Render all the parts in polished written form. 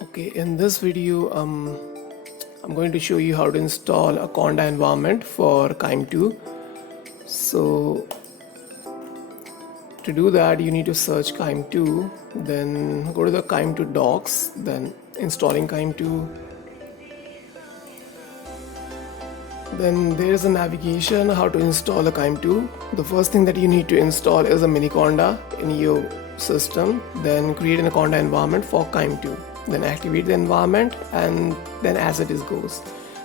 Okay, in this video, I'm going to show you how to install a Conda environment for QIIME2. So to do that, you need to search QIIME2, then go to the QIIME2 docs, then installing QIIME2. Then there's a navigation how to install a QIIME2. The first thing that you need to install is a Miniconda in your system. Then create a Conda environment for QIIME2. Then activate the environment, and then as it is goes.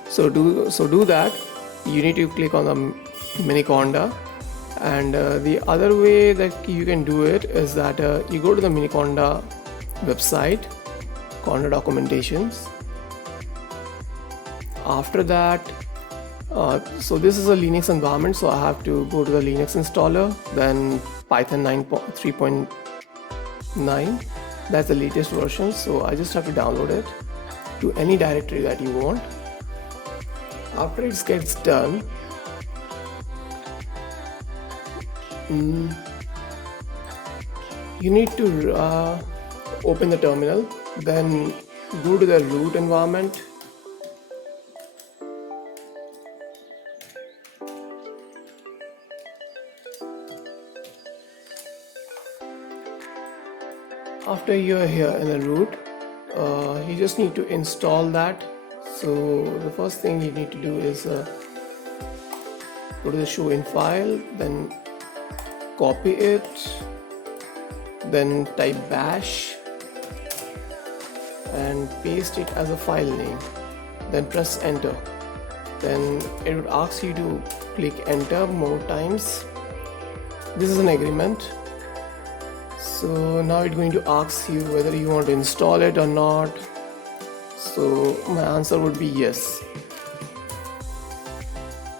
So do that. You need to click on the Miniconda, and the other way that you can do it is that you go to the Miniconda website, Conda documentations. After that, so this is a Linux environment, so I have to go to the Linux installer, then Python 3.9. That's the latest version, so I just have to download it to any directory that you want. After it gets done, you need to open the terminal, then go to the root environment. After you're here in the root, you just need to install that. So the first thing you need to do is go to the show in file, then copy it, then type bash and paste it as a file name, then press enter. Then it would ask you to click enter more times. This is an agreement. So now it's going to ask you whether you want to install it or not. So my answer would be yes.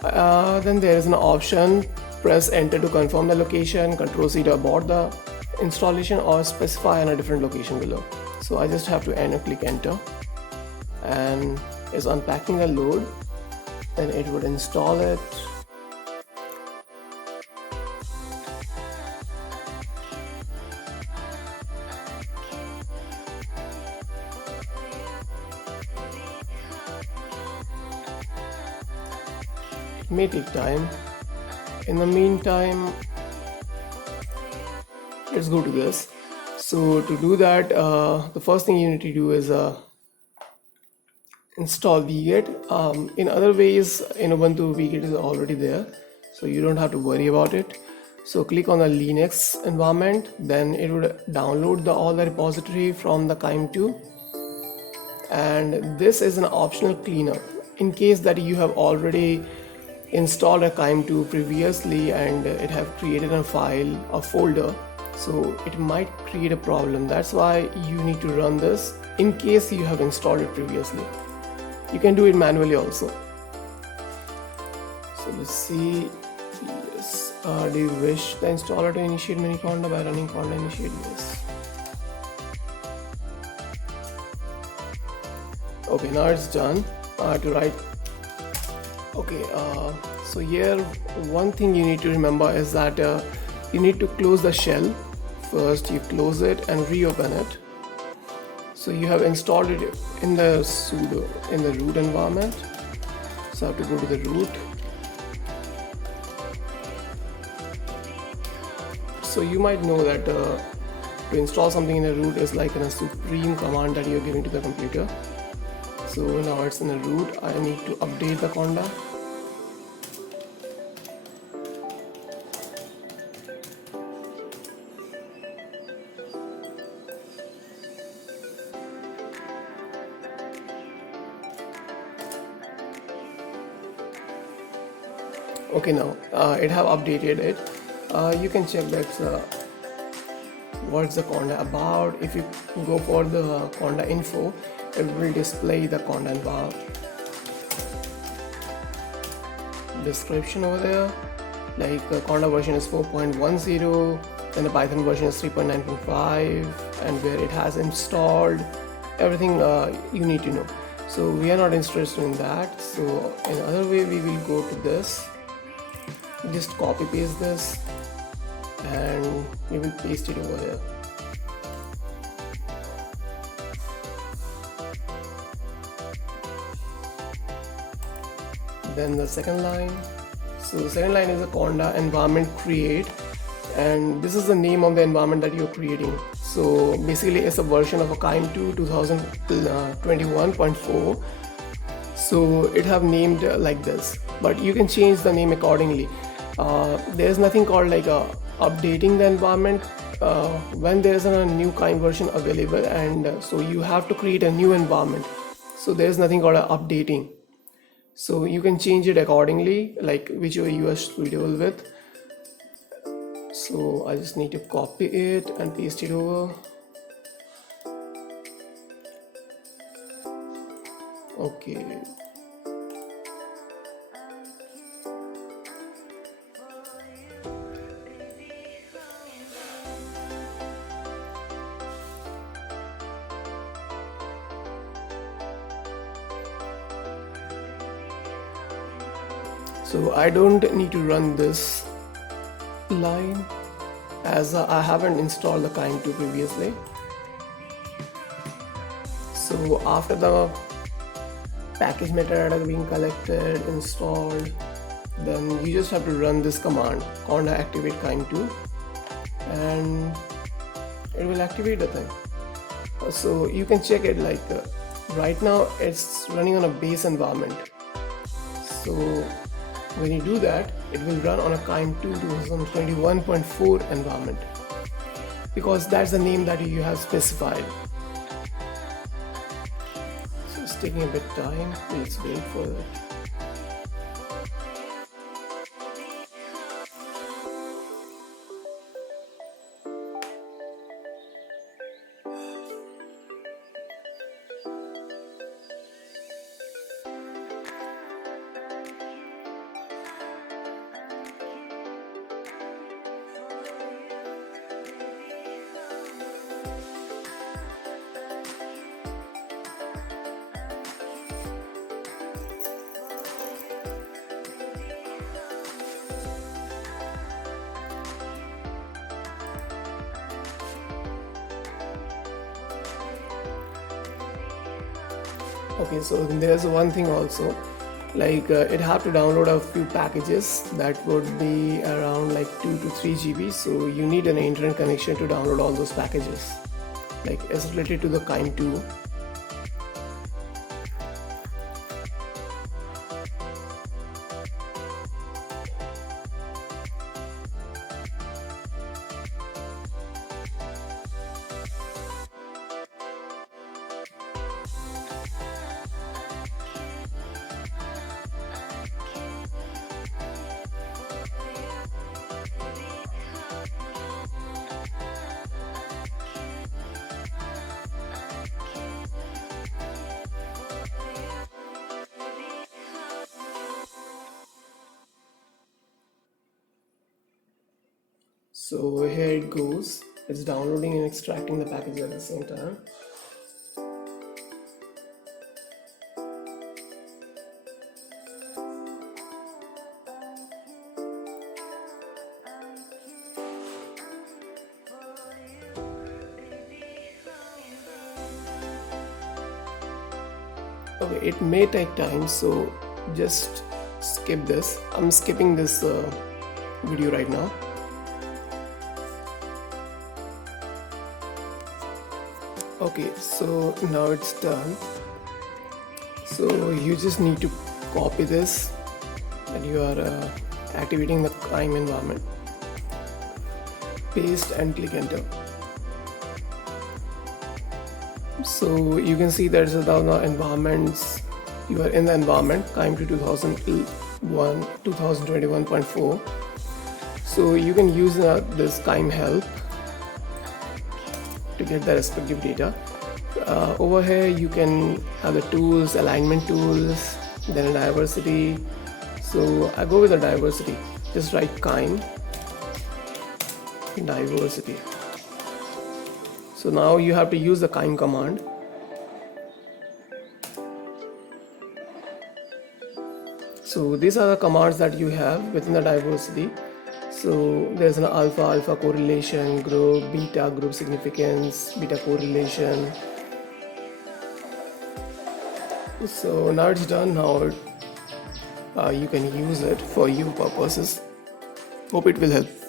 Then there is an option, press enter to confirm the location, Ctrl+C to abort the installation, or specify on a different location below. So I just have to click enter, and it's unpacking the load. Then it would install it. It may take time. In the meantime, let's go to this. So to do that, the first thing you need to do is install wget. In other ways, in Ubuntu, wget is already there, so you don't have to worry about it. So click on the Linux environment, then it would download all the repository from the QIIME2, and this is an optional cleanup in case that you have already installed a QIIME2 previously and it have created a file or folder, so it might create a problem. That's why you need to run this in case you have installed it previously. You can do it manually also. So let's see. Yes. Do you wish the installer to initiate Miniconda by running Conda initiate? Yes. Okay, now it's done. I have to write. Okay, so here one thing you need to remember is that you need to close the shell. First you close it and reopen it. So you have installed it in the root environment. So I have to go to the root. So you might know that to install something in the root is like a supreme command that you're giving to the computer. So now it's in the root. I need to update the Conda. Okay, now it have updated it. You can check that what's the Conda about. If you go for the Conda info, it will display the Conda description over there, like Conda version is 4.10 and the Python version is 3.9.5, and where it has installed everything you need to know. So we are not interested in that. So in other way, we will go to this, just copy paste this and we will paste it over there. then the second line. So the second line is a Conda Environment create, and this is the name of the environment that you're creating. So basically it's a version of a QIIME2 2021.4. So it have named like this, but you can change the name accordingly. There's nothing called like updating the environment when there's a new QIIME version available, and so you have to create a new environment. So there's nothing called updating. So you can change it accordingly, like whichever you are suitable with. So I just need to copy it and paste it over. Okay. So I don't need to run this line as I haven't installed the QIIME2 previously. So after the package metadata being collected, installed, then you just have to run this command, conda activate QIIME2, and it will activate the thing. So you can check it, like right now it's running on a base environment. So when you do that, it will run on a QIIME2 2021.4 environment, because that's the name that you have specified. So it's taking a bit time. Let's wait for it. Okay, so there's one thing also, like it have to download a few packages that would be around like 2 to 3 GB. So you need an internet connection to download all those packages, like it's related to the QIIME2. So here it goes, it's downloading and extracting the package at the same time. Okay, it may take time, so just skip this. I'm skipping this video right now. Okay, so now it's done. So you just need to copy this, and you are activating the QIIME environment. Paste and click enter. So you can see there's now environments. You are in the environment QIIME2 2021.4. So you can use this QIIME help to get the respective data. Over here you can have the tools, alignment tools, then a diversity. So I go with the diversity. Just write QIIME diversity. So now you have to use the QIIME command. So these are the commands that you have within the diversity. So there's an alpha correlation, group, beta group significance, beta correlation. So now it's done. Now you can use it for your purposes. Hope it will help.